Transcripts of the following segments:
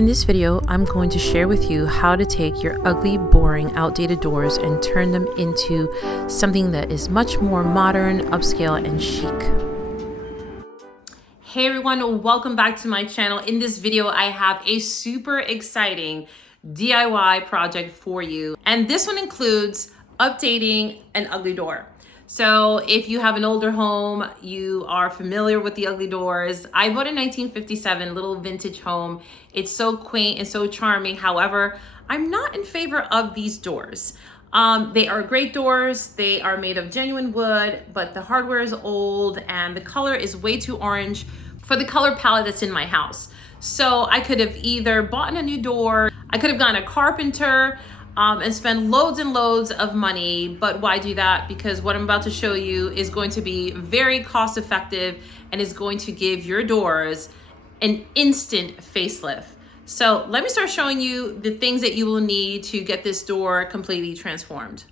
In this video, I'm going to share with you how to take your ugly, boring, outdated doors and turn them into something that is much more modern, upscale, and chic. Hey everyone, welcome back to my channel. In this video, I have a super exciting DIY project for you. And this one includes updating an ugly door. So if you have an older home, you are familiar with the ugly doors. I bought a 1957 little vintage home. It's so quaint and so charming. However, I'm not in favor of these doors. They are great doors. They are made of genuine wood, but the hardware is old and the color is way too orange for the color palette that's in my house. So I could have either bought a new door, I could have gotten a carpenter, and spend loads and loads of money. But why do that? Because what I'm about to show you is going to be very cost effective and is going to give your doors an instant facelift. So let me start showing you the things that you will need to get this door completely transformed.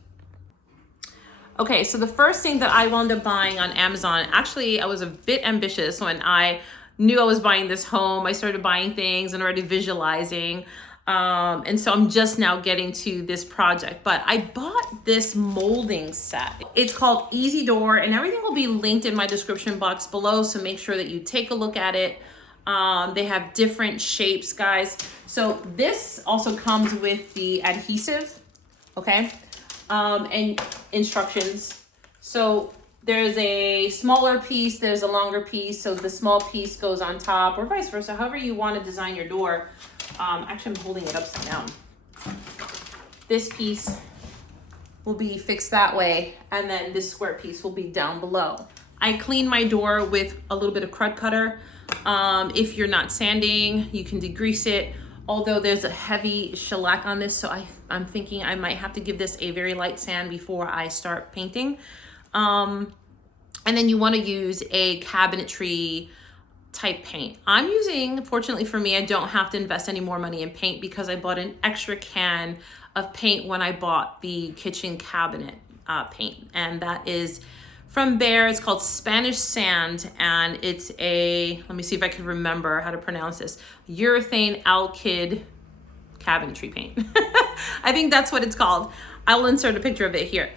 Okay, so the first thing that I wound up buying on Amazon, actually I was a bit ambitious when I knew I was buying this home. I started buying things and already visualizing. And so I'm just now getting to this project, but I bought this molding set. It's called Easy Door, and everything will be linked in my description box below. So make sure that you take a look at it. They have different shapes, guys. So this also comes with the adhesive, okay? And instructions. So there's a smaller piece, there's a longer piece. So the small piece goes on top or vice versa, however you want to design your door. Actually, I'm holding it upside down. This piece will be fixed that way, and then this square piece will be down below. I clean my door with a little bit of crud cutter. If you're not sanding, you can degrease it. Although there's a heavy shellac on this, so I'm thinking I might have to give this a very light sand before I start painting. And then you want to use a cabinetry type paint. I'm using, fortunately for me, I don't have to invest any more money in paint because I bought an extra can of paint when I bought the kitchen cabinet paint. And that is from Behr. It's called Spanish Sand, and it's a, let me see if I can remember how to pronounce this, Urethane Alkyd cabinetry paint. I think that's what it's called. I'll insert a picture of it here.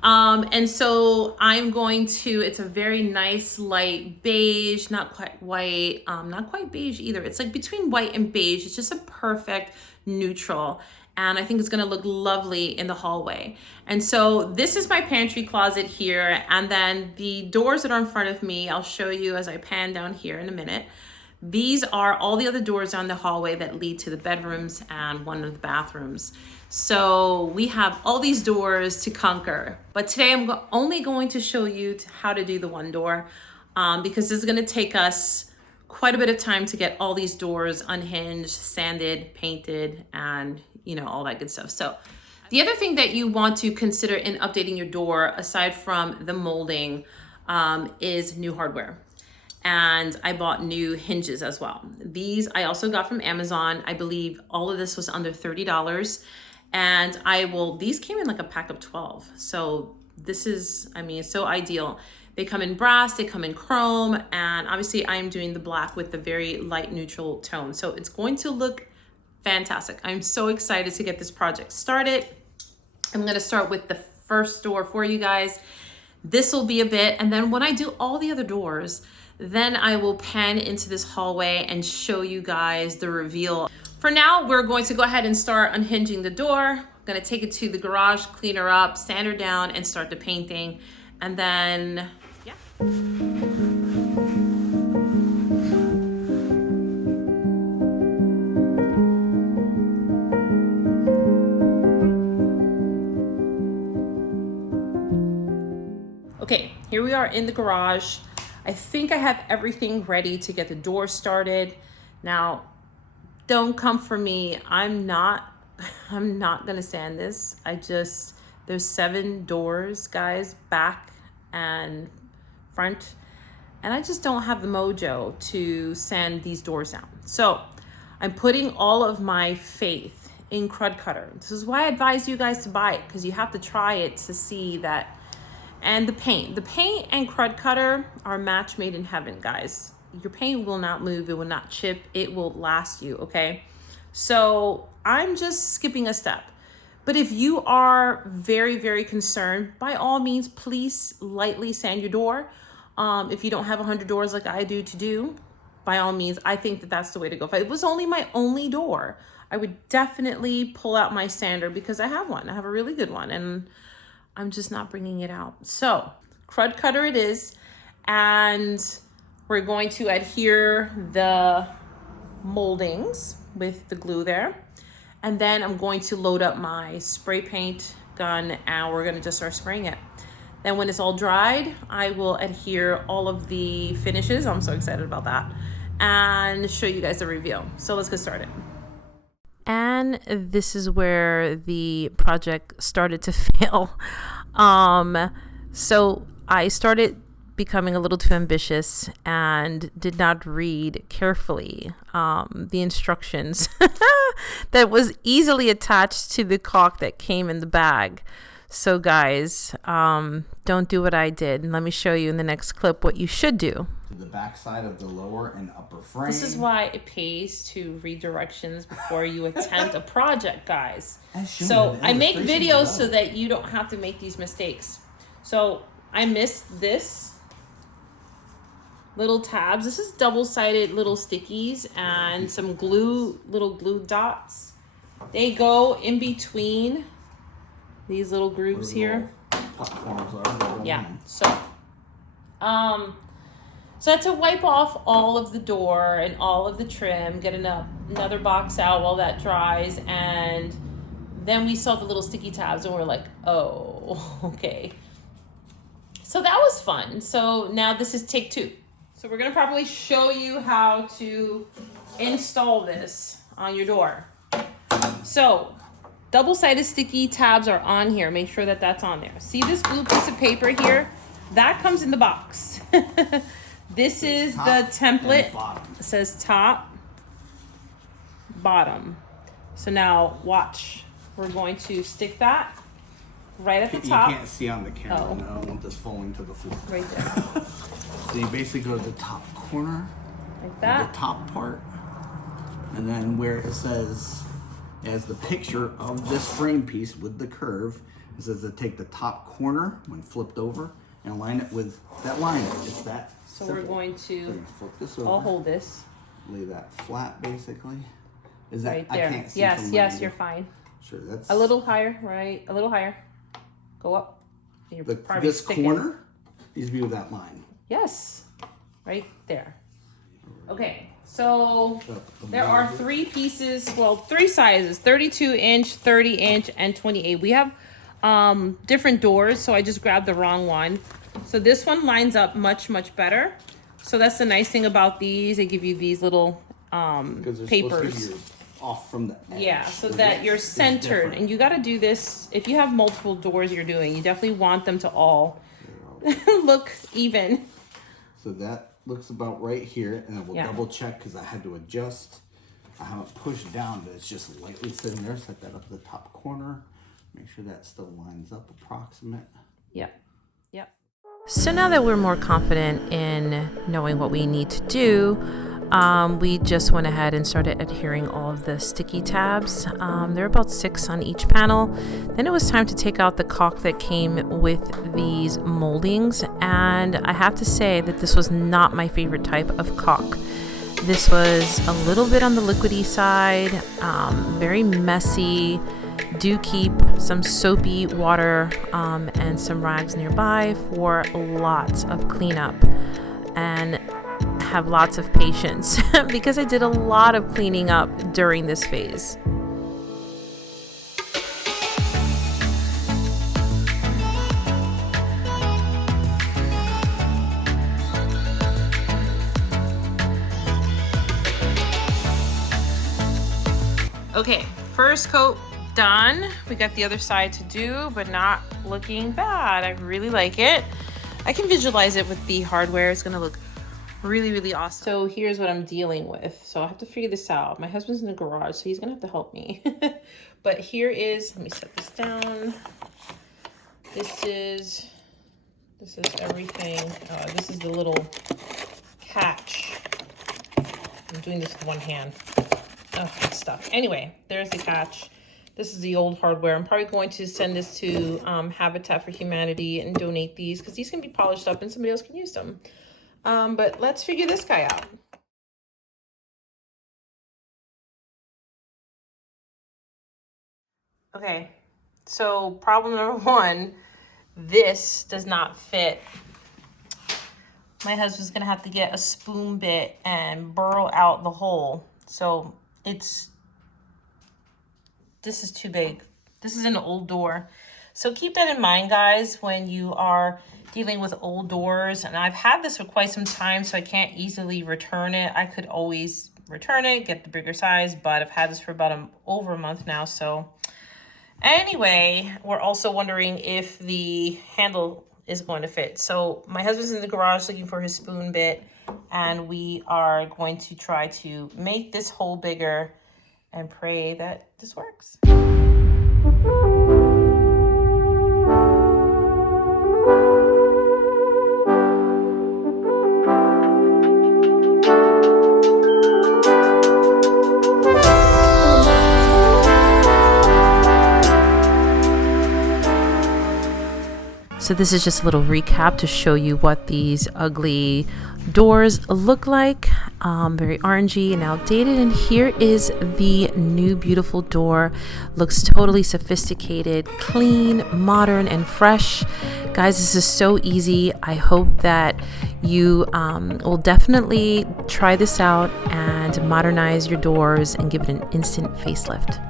And so I'm going to, it's a very nice light beige, not quite white, not quite beige either. It's like between white and beige. It's just a perfect neutral. And I think it's going to look lovely in the hallway. And so this is my pantry closet here. And then the doors that are in front of me, I'll show you as I pan down here in a minute. These are all the other doors on the hallway that lead to the bedrooms and one of the bathrooms. So we have all these doors to conquer, but today I'm only going to show you how to do the one door because this is going to take us quite a bit of time to get all these doors unhinged, sanded, painted, and all that good stuff. So the other thing that you want to consider in updating your door, aside from the molding, is new hardware. And I bought new hinges as well. These I also got from Amazon. I believe all of this was under $30. And these came in like a pack of 12. So this is, it's so ideal. They come in brass, they come in chrome, and obviously I'm doing the black with the very light neutral tone. So it's going to look fantastic. I'm so excited to get this project started. I'm gonna start with the first door for you guys. This will be a bit, and then when I do all the other doors, then I will pan into this hallway and show you guys the reveal. For now, we're going to go ahead and start unhinging the door. I'm gonna take it to the garage, clean her up, sand her down, and start the painting. And then, yeah. Okay, here we are in the garage. I think I have everything ready to get the door started. Now, don't come for me. I'm not gonna sand this. There's 7 doors, guys, back and front. And I just don't have the mojo to sand these doors down. So I'm putting all of my faith in crud cutter. This is why I advise you guys to buy it, because you have to try it to see that. And the paint and crud cutter are a match made in heaven, guys. Your paint will not move, it will not chip, it will last you, okay? So I'm just skipping a step. But if you are very, very concerned, by all means, please lightly sand your door. If you don't have 100 doors like I do, by all means, I think that that's the way to go. If it was only my only door, I would definitely pull out my sander because I have one. I have a really good one and I'm just not bringing it out. So crud cutter it is. And we're going to adhere the moldings with the glue there. And then I'm going to load up my spray paint gun and we're gonna just start spraying it. Then when it's all dried, I will adhere all of the finishes. I'm so excited about that. And show you guys the review. So let's get started. And this is where the project started to fail. So I started becoming a little too ambitious and did not read carefully the instructions that was easily attached to the caulk that came in the bag. So guys, don't do what I did. And let me show you in the next clip what you should do. The back side of the lower and upper frame. This is why it pays to read directions before you attempt a project, guys. So I make videos so that you don't have to make these mistakes. So I missed this little tabs. This is double-sided little stickies and some glue, little glue dots. They go in between these little grooves here. Platforms are. Yeah. So I had to wipe off all of the door and all of the trim, get another box out while that dries, and then we saw the little sticky tabs and we're like, oh, okay. So that was fun. So now this is take 2. So we're gonna probably show you how to install this on your door. So double-sided sticky tabs are on here. Make sure that that's on there. See this blue piece of paper here? That comes in the box. This is the template. It says top, bottom. So now watch. We're going to stick that right at the top. You can't see on the camera. No, I don't want this falling to the floor. Right there. So you basically go to the top corner, like that. The top part, and then where it says, as the picture of this frame piece with the curve, it says to take the top corner when flipped over and align it with that line. It's that So simple. we're going to, flip this over. I'll hold this. Lay that flat basically. Is that, Right there. I can't see Yes, from yes, my you're fine. Sure, that's A little higher, right? A little higher. Go up. You're probably this sticking. corner needs to be with that line. Yes, right there. Okay, so there are 3 pieces, well, 3 sizes, 32 inch, 30 inch, and 28. We have different doors, so I just grabbed the wrong one. So this one lines up much, much better. So that's the nice thing about these. They give you these little papers. Off from the edge. Yeah, so that you're centered. And you got to do this. If you have multiple doors you're doing, you definitely want them to all look even. So that looks about right here, and then we'll double check because I had to adjust. I haven't pushed down, but it's just lightly sitting there. Set that up at the top corner. Make sure that still lines up approximate. Yep. Yep. So now that we're more confident in knowing what we need to do, we just went ahead and started adhering all of the sticky tabs. There are about 6 on each panel. Then it was time to take out the caulk that came with these moldings, and I have to say that this was not my favorite type of caulk. This was a little bit on the liquidy side, very messy. Do keep some soapy water and some rags nearby for lots of cleanup, and have lots of patience because I did a lot of cleaning up during this phase. Okay, first coat done. We got the other side to do, but not looking bad. I really like it. I can visualize it with the hardware. It's gonna look really, really awesome. So here's what I'm dealing with. So I have to figure this out. My husband's in the garage, so he's gonna have to help me. But here is, let me set this down. This is everything. This is the little catch. I'm doing this with one hand. Oh, it's stuck. Anyway, there's the catch. This is the old hardware. I'm probably going to send this to Habitat for Humanity and donate these because these can be polished up and somebody else can use them. But let's figure this guy out. Okay, so problem number one, this does not fit. My husband's gonna have to get a spoon bit and burrow out the hole. So this is too big. This is an old door. So keep that in mind, guys, when you are dealing with old doors. And I've had this for quite some time, so I can't easily return it. I could always return it, get the bigger size, but I've had this for about over a month now. So anyway, we're also wondering if the handle is going to fit. So my husband's in the garage looking for his spoon bit, and we are going to try to make this hole bigger and pray that this works. So this is just a little recap to show you what these ugly doors look like. Very orangey and outdated. And here is the new beautiful door. Looks totally sophisticated, clean, modern, and fresh. Guys, this is so easy. I hope that you will definitely try this out and modernize your doors and give it an instant facelift.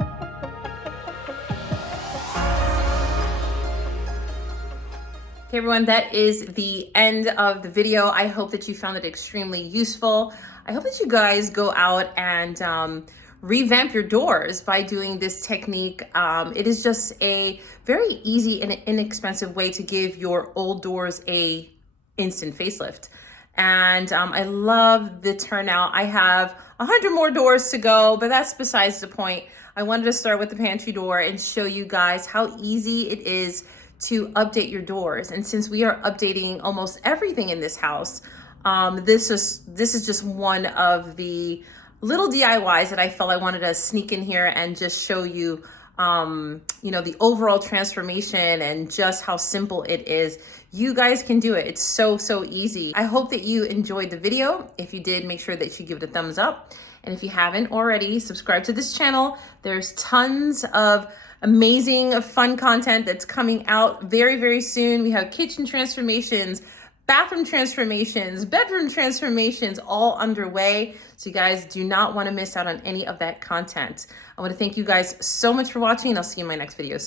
Okay, everyone, that is the end of the video. I hope that you found it extremely useful. I hope that you guys go out and revamp your doors by doing this technique. It is just a very easy and inexpensive way to give your old doors a instant facelift. And I love the turnout. I have 100 more doors to go, but that's besides the point. I wanted to start with the pantry door and show you guys how easy it is to update your doors. And since we are updating almost everything in this house, this is just one of the little DIYs that I felt I wanted to sneak in here and just show you, the overall transformation and just how simple it is. You guys can do it. It's so easy. I hope that you enjoyed the video. If you did, make sure that you give it a thumbs up. And if you haven't already, subscribe to this channel. There's tons of amazing, fun content that's coming out very soon. We have kitchen transformations, bathroom transformations, bedroom transformations all underway. So you guys do not want to miss out on any of that content. I want to thank you guys so much for watching, and I'll see you in my next video soon.